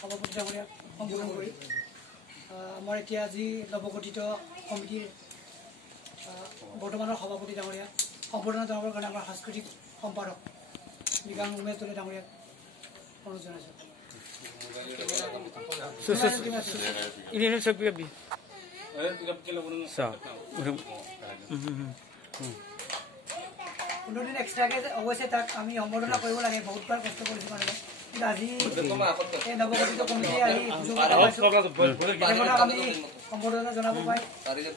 সভাপতি ডাঙৰীয়াক সম্বোধন কৰি আমাৰ এতিয়া আজি নৱগঠিত কমিটিৰ বৰ্তমানৰ সভাপতি ডাঙৰীয়াক সম্বোধনা জনাবৰ কাৰণে আমাৰ সাংস্কৃতিক সম্পাদক মৃগাং উমেশ দলে ডাঙৰীয়াক অনুৰোধ জনাইছোঁ। কোনোদিন এক্সট্ৰাকে অৱশ্যে তাক আমি সম্বোধনা কৰিব লাগে, বহুতবাৰ কষ্ট কৰিছোঁ মানুহে, কিন্তু আজি এই নৱগঠিত কমিটিয়ে আহি সুযোগ এটা পাইছোঁ, আমি সম্বোধনা জনাব পাই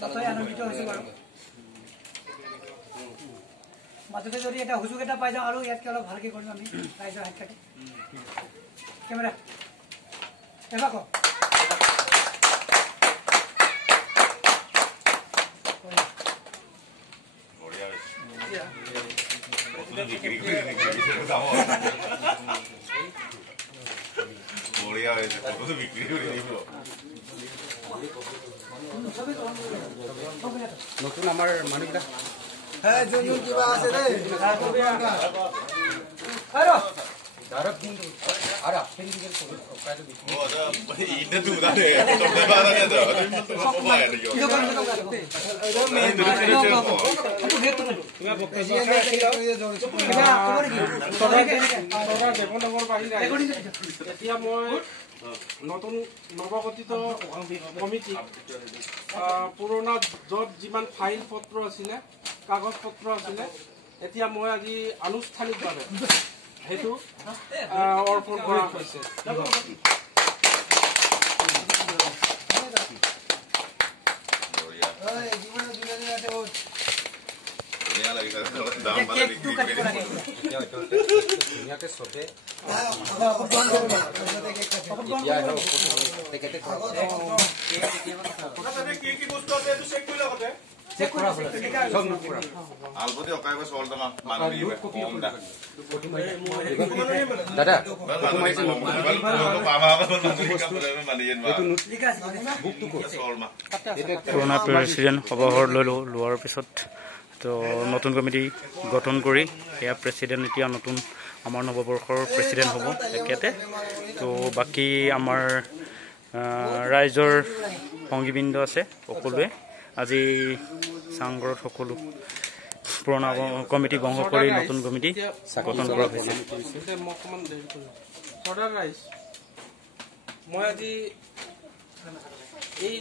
নথৈ আনন্দিত হৈছোঁ বাৰু। মাজতে যদি এটা সুযোগ এটা পাই যাওঁ আৰু ইয়াতকৈ অলপ ভালকৈ কৰিম আমি ৰাইজৰ সাক্ষাতে। কেমেৰা এবাৰ কওক। নতুন আমাৰ মানুহবিলাক কিবা আছে দেই এতিয়া মই নতুন নৱগঠিত কমিটি পুৰণা য'ত যিমান ফাইল পত্ৰ আছিলে, কাগজ পত্ৰ আছিলে, এতিয়া মই আজি আনুষ্ঠানিকভাৱে সেইটো অৰ্পণ কৰা হৈছে। পুৰণা প্ৰেচিডেণ্ট সভাঘৰ লোৱাৰ পিছত তো নতুন কমিটি গঠন কৰি এয়া প্ৰেচিডেণ্ট এতিয়া নতুন আমাৰ নৱবৰ্ষৰ প্ৰেচিডেণ্ট হ'ব একেতে। তো বাকী আমাৰ ৰাইজৰ সংগীবৃন্দ আছে সকলোৱে আজি চাংঘৰত সকলো পুৰণা কমিটি ভংগ কৰি নতুন কমিটি গঠন কৰা হৈছে। মই আজি এই